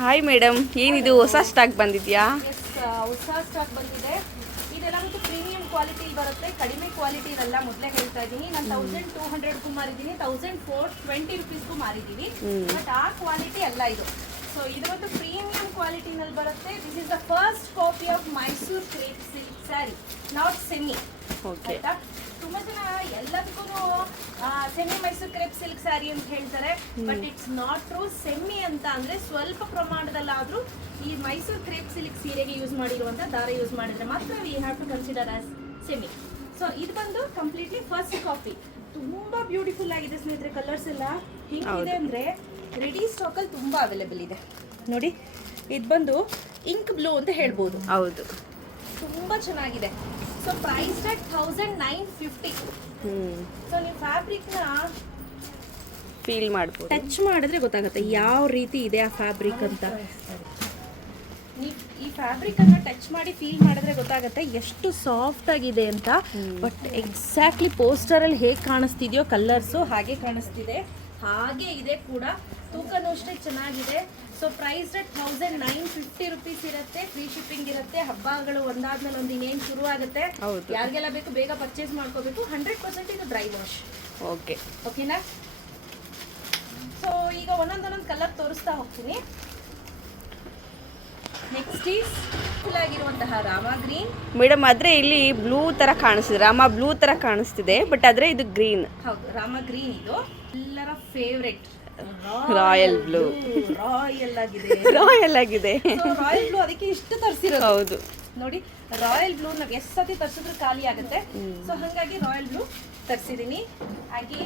Hi madam ಏನಿದು ಹೊಸ stock ಬಂದಿದ್ಯಾ? ಹೊಸ ಸ್ಟಾಕ್ ಬಂದಿದೆ. ಇದೆಲ್ಲ ಮತ್ತು ಪ್ರೀಮಿಯಂ ಕ್ವಾಲಿಟಿ ಬರುತ್ತೆ. ಕಡಿಮೆ ಕ್ವಾಲಿಟಿ ಇರಲ್ಲ ಮೊದಲೇ ಹೇಳ್ತಾ ಇದ್ದೀನಿ ನಾನು ತೌಸಂಡ್ ಟೂ ಹಂಡ್ರೆಡ್ಗೂ ಮಾರಿದ್ದೀನಿ. ತೌಸಂಡ್ ಫೋರ್ ಟ್ವೆಂಟಿ ರುಪೀಸ್ಗೂ ಮಾರಿದ್ದೀನಿ ಬಟ್ ಆ ಕ್ವಾಲಿಟಿ ಅಲ್ಲ ಇದು. ಸೊ ಇದು ಒಂದು ಪ್ರೀಮಿಯಂ ಕ್ವಾಲಿಟಿನಲ್ಲಿ ಬರುತ್ತೆ. This is the first copy of Mysore crepe silk sari not semi okay ತುಂಬಾ ಜನ ಎಲ್ಲದಕ್ಕೂ semi Mysore crepe silk sari ಅಂತ ಹೇಳ್ತಾರೆ. But it's not true semi ಅಂತ ಅಂದ್ರೆ ಸ್ವಲ್ಪ ಪ್ರಮಾಣದಲ್ಲಾದ್ರೂ ಈ ಮೈಸೂರ್ ಕ್ರೇಪ್ ಸಿಲ್ಕ್ ಸೀರೆಗೆ ಯೂಸ್ ಮಾಡಿರುವಂತ ದಾರ ಯೂಸ್ ಮಾಡಿದ್ರೆ ಮಾತ್ರ we have to consider as semi so ಇದು ಬಂದು ಕಂಪ್ಲೀಟ್ಲಿ ಫಸ್ಟ್ ಕಾಫಿ ತುಂಬಾ ಬ್ಯೂಟಿಫುಲ್ ಆಗಿದೆ ಸ್ನೇಹಿತರೆ ಕಲರ್ಸ್ ಎಲ್ಲ. ಹಿಂಗಿದೆ ಅಂದ್ರೆ ರೆಡಿ ಸ್ಟಾಕ್ ಅಲ್ಲಿ ತುಂಬಾ ಅವೈಲೇಬಲ್ ಇದೆ. ನೋಡಿ ಇದು ಬಂದು ಇಂಕ್ ಬ್ಲೂ ಅಂತ ಹೇಳ್ಬೋದು. ಹೌದು. ತುಂಬಾ ಚೆನ್ನಾಗಿದೆ. So price at thousand nine fifty ಹ್ಞೂ ಸೊ ನೀವು ಫ್ಯಾಬ್ರಿಕ್ನ ಫೀಲ್ ಮಾಡ್ಬೋದು. ಟಚ್ ಮಾಡಿದ್ರೆ ಗೊತ್ತಾಗುತ್ತೆ ಯಾವ ರೀತಿ ಇದೆ ಆ ಫ್ಯಾಬ್ರಿಕ್ ಅಂತ. ನೀವು ಈ ಫ್ಯಾಬ್ರಿಕ್ ಅನ್ನ ಟಚ್ ಮಾಡಿ ಫೀಲ್ ಮಾಡಿದ್ರೆ ಗೊತ್ತಾಗುತ್ತೆ ಎಷ್ಟು ಸಾಫ್ಟ್ ಆಗಿದೆ ಅಂತ. ಬಟ್ ಎಕ್ಸಾಕ್ಟ್ಲಿ ಪೋಸ್ಟರ್ ಅಲ್ಲಿ ಹೇಗೆ ಕಾಣಿಸ್ತಿದೆಯೋ ಕಲರ್ಸು ಹಾಗೆ ಕಾಣಿಸ್ತಿದೆ. ಹಾಗೆ ಇದೆ ಕೂಡ. ತೂಕನೂ ಅಷ್ಟೇ ಚೆನ್ನಾಗಿದೆ. So price rate thousand nine fifty rupees ಇರುತ್ತೆ. ಫ್ರೀ ಶಿಪ್ಪಿಂಗ್ ಇರುತ್ತೆ. ಹಬ್ಬಗಳು ಒಂದಾದ್ಮೇಲೆ ಒಂದು ಇನ್ನೇನು ಶುರು ಆಗುತ್ತೆ. ಹೌದು. ಯಾರಿಗೆಲ್ಲ ಬೇಕು ಬೇಗ ಪರ್ಚೇಸ್ ಮಾಡ್ಕೋಬೇಕು. ಹಂಡ್ರೆಡ್ ಪರ್ಸೆಂಟ್ ಇದು ಡ್ರೈ ವಾಶ್ ಓಕೆ ಓಕೆನಾ ಸೊ ಈಗ ಒಂದೊಂದೊಂದೊಂದು ಕಲರ್ ತೋರಿಸ್ತಾ ಹೋಗ್ತೀನಿ. ನೆಕ್ಸ್ಟ್ ಈಸ್ ಆಗಿರುವಂತಹ ರಾಮ ಗ್ರೀನ್ ಮೇಡಮ್ ಆದ್ರೆ ಇಲ್ಲಿ ಬ್ಲೂ ತರ ಕಾಣಿಸ್ತಿದೆ. ರಾಮ ಬ್ಲೂ ತರ ಕಾಣಿಸ್ತಿದೆ ಬಟ್ ಆದ್ರೆ ಇದು ಗ್ರೀನ್ ಹೌದು ರಾಮ ಗ್ರೀನ್ ಇದು. ಎಲ್ಲರ ಫೇವ್ರೆಟ್ ರಾಯಲ್ ಬ್ಲೂ ರಾಯಲ್ ಆಗಿದೆ. ರಾಯಲ್ ಆಗಿದೆ. ರಾಯಲ್ ಬ್ಲೂ ಅದಕ್ಕೆ ಇಷ್ಟು ತರಿಸಿರೋದು. ಹೌದು. ನೋಡಿ ರಾಯಲ್ ಬ್ಲೂ ನಾವು ಎಷ್ಟು ಸತಿ ತರಿಸಿದ್ರು ಖಾಲಿ ಆಗುತ್ತೆ. ಸೊ ಹಾಗಾಗಿ ರಾಯಲ್ ಬ್ಲೂ ತರಿಸಿದೀನಿ. ಹಾಗೆ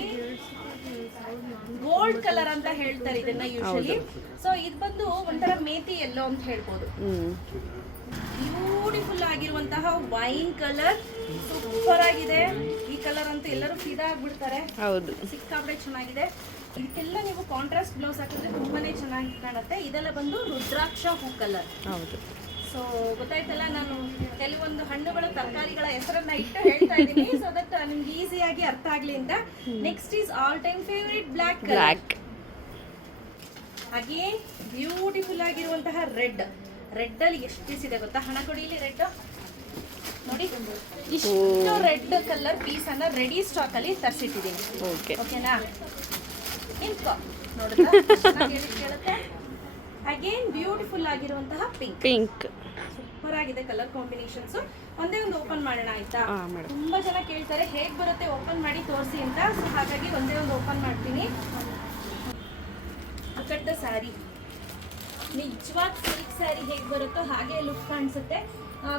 ಗೋಲ್ಡ್ ಕಲರ್ ಅಂತ ಹೇಳ್ತಾರೆ ಇದನ್ನ ಯೂಶಲಿ ಸೊ ಇದು ಬಂದು ಒಂಥರ ಮೇತಿ ಎಲ್ಲೋ ಅಂತ ಹೇಳ್ಬೋದು. ಬ್ಯೂಟಿಫುಲ್ ಆಗಿರುವಂತಹ ವೈನ್ ಕಲರ್ ಸೂಪರ್ ಆಗಿದೆ. ಕಲರ್ ಅಂತ ಎಲ್ಲರೂ ಫಿದಾ ಆಗ್ಬಿಡ್ತಾರೆ. ಹೌದು. ಸಿಕ್ಕಾಬ್ರೆ ಚೆನ್ನಾಗಿದೆ. ಇದಕ್ಕೆಲ್ಲ ನೀವು ಕಾಂಟ್ರಾಸ್ಟ್ ಬ್ಲೌಸ್ ಹಾಕಿದ್ರೆ ತುಂಬಾನೇ ಚೆನ್ನಾಗಿ ಕಾಣುತ್ತೆ. ಇದೆಲ್ಲ ಬಂದು ರುದ್ರಾಕ್ಷ ಹೂ ಕಲರ್ ಹೌದು. ಸೊ ಗೊತ್ತಾಯ್ತಲ್ಲ ನಾನು ಕೆಲವೊಂದು ಹಣ್ಣುಗಳು ತರಕಾರಿಗಳ ಹೆಸರನ್ನ ಇಟ್ಟು ಹೇಳ್ತಾ ಇದ್ದೀನಿ. ಸೊ ದಟ್ ನಿಮ್ಗೆ ಈಸಿಯಾಗಿ ಅರ್ಥ ಆಗ್ಲಿ ಅಂತ. Next is all time favourite black colour black ಹಾಗೆ ಬ್ಯೂಟಿಫುಲ್ ಆಗಿರುವಂತಹ ರೆಡ್ ರೆಡ್ ಅಲ್ಲಿ ಎಷ್ಟು ಪೀಸ್ ಇದೆ ಗೊತ್ತಾ? ಹಣ ಕೊಡಿಲಿ ರೆಡ್ ನೋಡಿ. ಇಷ್ಟು ರೆಡ್ ಕಲರ್ ಪೀಸ್ ಅನ್ನ ರೆಡಿ ಸ್ಟಾಕ್ ಅಲ್ಲಿ ತರಿಸಿಟ್ಟಿದ್ದೀನಿ. ಓಕೆ. ಓಕೆನಾ ನಿಂತ್ಕೋ. ಕೇಳುತ್ತೆ. ಅಗೇನ್ ಬ್ಯೂಟಿಫುಲ್ ಆಗಿರುವಂತಹ ಪಿಂಕ್ ಪಿಂಕ್ ಸೂಪರ್ ಆಗಿದೆ ಕಲರ್ ಕಾಂಬಿನೇಷನ್ಸ್ ಒಂದೇ ಒಂದು ಓಪನ್ ಮಾಡೋಣ ಆಯ್ತಾ? ತುಂಬಾ ಜನ ಕೇಳ್ತಾರೆ ಹೇಗ್ ಬರುತ್ತೆ ಓಪನ್ ಮಾಡಿ ತೋರಿಸಿ ಅಂತ. ಸೊ ಹಾಗಾಗಿ ಒಂದೇ ಒಂದು ಓಪನ್ ಮಾಡ್ತೀನಿ. ಅಕಟ್ ದ ಸ್ಯಾರಿ ನಿಜವಾದ ಸ್ಯಾರಿ ಹೇಗೆ ಬರುತ್ತೋ ಹಾಗೆ ಲುಕ್ ಕಾಣಿಸುತ್ತೆ.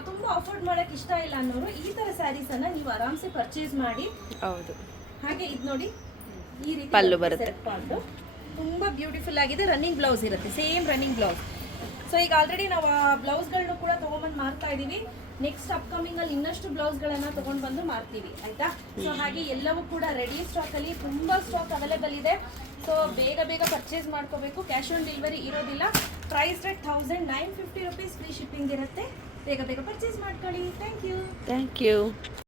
ತುಂಬಾ ಅಫೋರ್ಡ್ ಮಾಡಕ್ ಇಷ್ಟ ಇಲ್ಲ ಅನ್ನೋರು ಈ ತರ ಸ್ಯಾರೀಸ್ ಅನ್ನ ನೀವು ಆರಾಮ್ಸೆ ಪರ್ಚೇಸ್ ಮಾಡಿ. ಹೌದು. ಹಾಗೆ ಇದು ನೋಡಿ ಈ ರೀತಿ ಪಲ್ಲು ಬರುತ್ತೆ. ತುಂಬಾ ಬ್ಯೂಟಿಫುಲ್ ಆಗಿದೆ. ರನ್ನಿಂಗ್ ಬ್ಲೌಸ್ ಇರುತ್ತೆ. ಸೇಮ್ ರನ್ನಿಂಗ್ ಬ್ಲೌಸ್ ಸೊ ಈಗ ಆಲ್ರೆಡಿ ನಾವು ಬ್ಲೌಸ್ಗಳನ್ನ ಕೂಡ ತಗೊಂಡ್ಬಂದು ಮಾರ್ತಾ ಇದೀವಿ. ನೆಕ್ಸ್ಟ್ ಅಪ್ಕಮಿಂಗ್ ಅಲ್ಲಿ ಇನ್ನಷ್ಟು ಬ್ಲೌಸ್ ಗಳನ್ನ ತಗೊಂಡ್ ಬಂದು ಮಾರ್ತೀವಿ, ಆಯ್ತಾ? ಸೊ ಹಾಗೆ ಎಲ್ಲವೂ ಕೂಡ ರೆಡಿ ಸ್ಟಾಕ್ ಅಲ್ಲಿ ತುಂಬಾ ಸ್ಟಾಕ್ ಅವೈಲೇಬಲ್ ಇದೆ. ಸೊ ಬೇಗ ಬೇಗ ಪರ್ಚೇಸ್ ಮಾಡ್ಕೋಬೇಕು. ಕ್ಯಾಶ್ ಆನ್ ಡೆಲಿವರಿ ಇರೋದಿಲ್ಲ. Price rate thousand nine fifty rupees free shipping ಇರುತ್ತೆ. ಬೇಗ ಬೇಗ ಪರ್ಚೇಸ್ ಮಾಡ್ಕೊಳ್ಳಿ. Thank you thank you